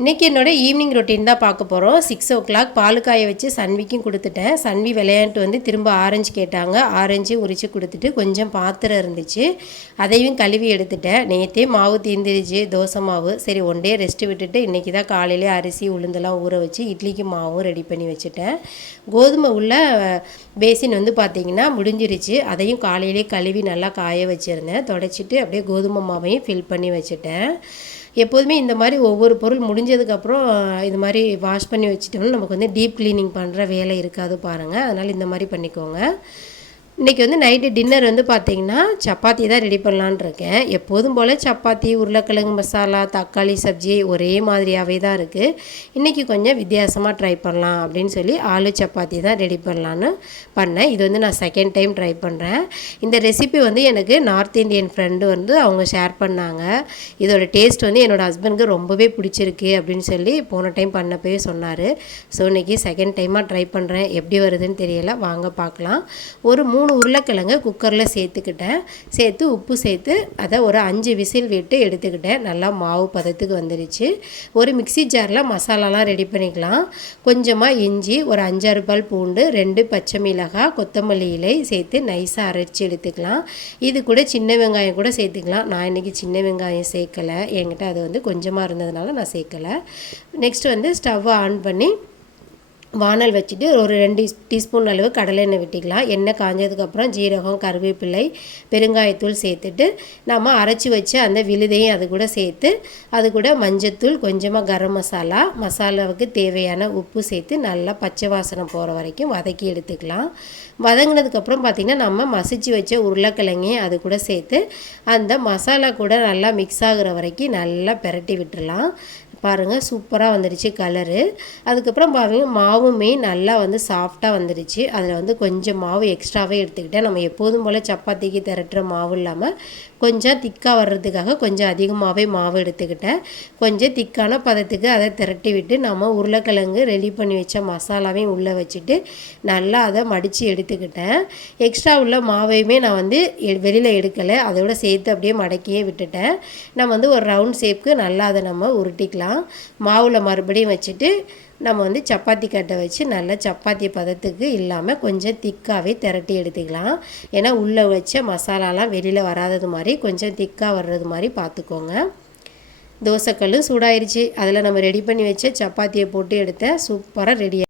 இன்றைக்கி என்னோடய evening routine தான் பார்க்க போகிறோம். 6 o'clock பால் காய வச்சு சன்விக்கும் கொடுத்துட்டேன். சன்வி விளையாண்டு வந்து திரும்ப ஆரஞ்சு கேட்டாங்க. ஆரஞ்சு உரித்து கொடுத்துட்டு கொஞ்சம் பாத்திரம் இருந்துச்சு, அதையும் கழுவி எடுத்துட்டேன். நேற்றே மாவு தீர்ந்துருச்சு, தோசை மாவு. சரி ஒன் டே ரெஸ்ட்டு விட்டுட்டு இன்றைக்கி தான் காலையிலே அரிசி உளுந்தெல்லாம் ஊற வச்சு இட்லிக்கு மாவும் ரெடி பண்ணி வச்சுட்டேன். கோதுமை உள்ள பேசின் வந்து பார்த்திங்கன்னா முடிஞ்சிருச்சு. அதையும் காலையிலே கழுவி நல்லா காய வச்சுருந்தேன். தொடச்சிட்டு அப்படியே கோதுமை மாவையும் ஃபில் பண்ணி வச்சுட்டேன். எப்போதுமே இந்த மாதிரி ஒவ்வொரு பொருள் முடிஞ்சதுக்கப்புறம் இது மாதிரி வாஷ் பண்ணி வச்சுட்டோம்னா நமக்கு வந்து டீப் க்ளீனிங் பண்ணுற வேலை இருக்காது பாருங்கள். அதனால் இந்த மாதிரி பண்ணிக்கோங்க. இன்றைக்கி வந்து நைட்டு டின்னர் வந்து பார்த்திங்கன்னா சப்பாத்தி தான் ரெடி பண்ணலான்னு இருக்கேன். எப்போதும் போல் சப்பாத்தி, உருளைக்கிழங்கு மசாலா, தக்காளி சப்ஜி ஒரே மாதிரியாகவே தான் இருக்குது. இன்றைக்கி கொஞ்சம் வித்தியாசமாக ட்ரை பண்ணலாம் அப்படின்னு சொல்லி ஆலு சப்பாத்தி தான் ரெடி பண்ணலான்னு பண்ணேன். இது வந்து நான் செகண்ட் டைம் ட்ரை பண்ணுறேன். இந்த ரெசிபி வந்து எனக்கு நார்த் இந்தியன் ஃப்ரெண்டு வந்து அவங்க ஷேர் பண்ணாங்க. இதோட டேஸ்ட் வந்து என்னோடய ஹஸ்பண்டுக்கு ரொம்பவே பிடிச்சிருக்கு அப்படின்னு சொல்லி போன டைம் பண்ணப்பவே சொன்னார். ஸோ இன்றைக்கி செகண்ட் டைமாக ட்ரை பண்ணுறேன். எப்படி வருதுன்னு தெரியல, வாங்க பார்க்கலாம். ஒரு 3 உருளைக்கிழங்கு குக்கரில் சேர்த்து உப்பு சேர்த்து அதை ஒரு 5 விசில் விட்டு எடுத்துக்கிட்டேன். நல்லா மாவு பதத்துக்கு வந்துருச்சு. ஒரு மிக்சி ஜாரில் மசாலாலாம் ரெடி பண்ணிக்கலாம். கொஞ்சமாக இஞ்சி, ஒரு 5-6 பல் பூண்டு, 2 பச்சை மிளகாய், கொத்தமல்லி இலை சேர்த்து நைஸாக அரைச்சி எடுத்துக்கலாம். இது கூட சின்ன வெங்காயம் கூட சேர்த்துக்கலாம். நான் இன்றைக்கி சின்ன வெங்காயம் சேர்க்கலை, என்கிட்ட அது வந்து கொஞ்சமாக இருந்ததுனால நான் சேர்க்கலை. நெக்ஸ்ட் வந்து ஸ்டவ்வை ஆன் பண்ணி வானல் வச்சுட்டு ஒரு 2 டீஸ்பூன் அளவு கடலை எண்ணெய் விட்டுக்கலாம். எண்ணெய் காஞ்சதுக்கப்புறம் ஜீரகம், கருவேப்பிலை, பெருங்காயத்தூள் சேர்த்துட்டு நம்ம அரைச்சி வச்ச அந்த விழுதையும் அது கூட சேர்த்து அது கூட மஞ்சத்தூள், கொஞ்சமாக கரம் மசாலாவுக்கு தேவையான உப்பு சேர்த்து நல்லா பச்சை வாசனை போகிற வரைக்கும் வதக்கி எடுத்துக்கலாம். வதங்கினதுக்கப்புறம் பார்த்திங்கன்னா நம்ம மசிச்சு வச்ச உருளைக்கிழங்கையும் அது கூட சேர்த்து அந்த மசாலா கூட நல்லா மிக்ஸ் ஆகுற வரைக்கும் நல்லா பெரட்டி விட்டுடலாம். பாருங்கள், சூப்பராக வந்துடுச்சு கலரு. அதுக்கப்புறம் பாருங்கள் மாவுமே நல்லா வந்து சாஃப்டாக வந்துடுச்சு. அதில் வந்து கொஞ்சம் மாவு எக்ஸ்ட்ராவே எடுத்துக்கிட்டேன். நம்ம எப்போதும் போல் சப்பாத்திக்கு திரட்டுற மாவு இல்லாமல் கொஞ்சம் திக்காக வர்றதுக்காக கொஞ்சம் அதிகமாகவே மாவு எடுத்துக்கிட்டேன். கொஞ்சம் திக்கான பதத்துக்கு அதை திரட்டி விட்டு நம்ம உருளைக்கிழங்கு ரெடி பண்ணி வச்ச மசாலாவையும் உள்ளே வச்சுட்டு நல்லா அதை மடித்து எடுத்துக்கிட்டேன். எக்ஸ்ட்ரா உள்ள மாவையுமே நான் வந்து வெளியில் எடுக்கலை, அதோட சேர்த்து அப்படியே மடக்கியே விட்டுட்டேன். நம்ம வந்து ஒரு ரவுண்ட் ஷேப்புக்கு நல்லா அதை நம்ம உருட்டிக்கலாம். மாவில் மறுபடியும் வச்சுட்டு நம்ம வந்து சப்பாத்தி கட்டை வச்சு நல்லா சப்பாத்தி பதத்துக்கு இல்லாமல் கொஞ்சம் திக்காகவே திரட்டி எடுத்துக்கலாம். ஏன்னா உள்ளே வச்ச மசாலாலாம் வெளியில் வராதது மாதிரி கொஞ்சம் திக்காக வர்றது மாதிரி பார்த்துக்கோங்க. தோசைக்கல்லும் சூடாயிருச்சு. அதில் நம்ம ரெடி பண்ணி வச்ச சப்பாத்தியை போட்டு எடுத்தேன். சூப்பராக ரெடி.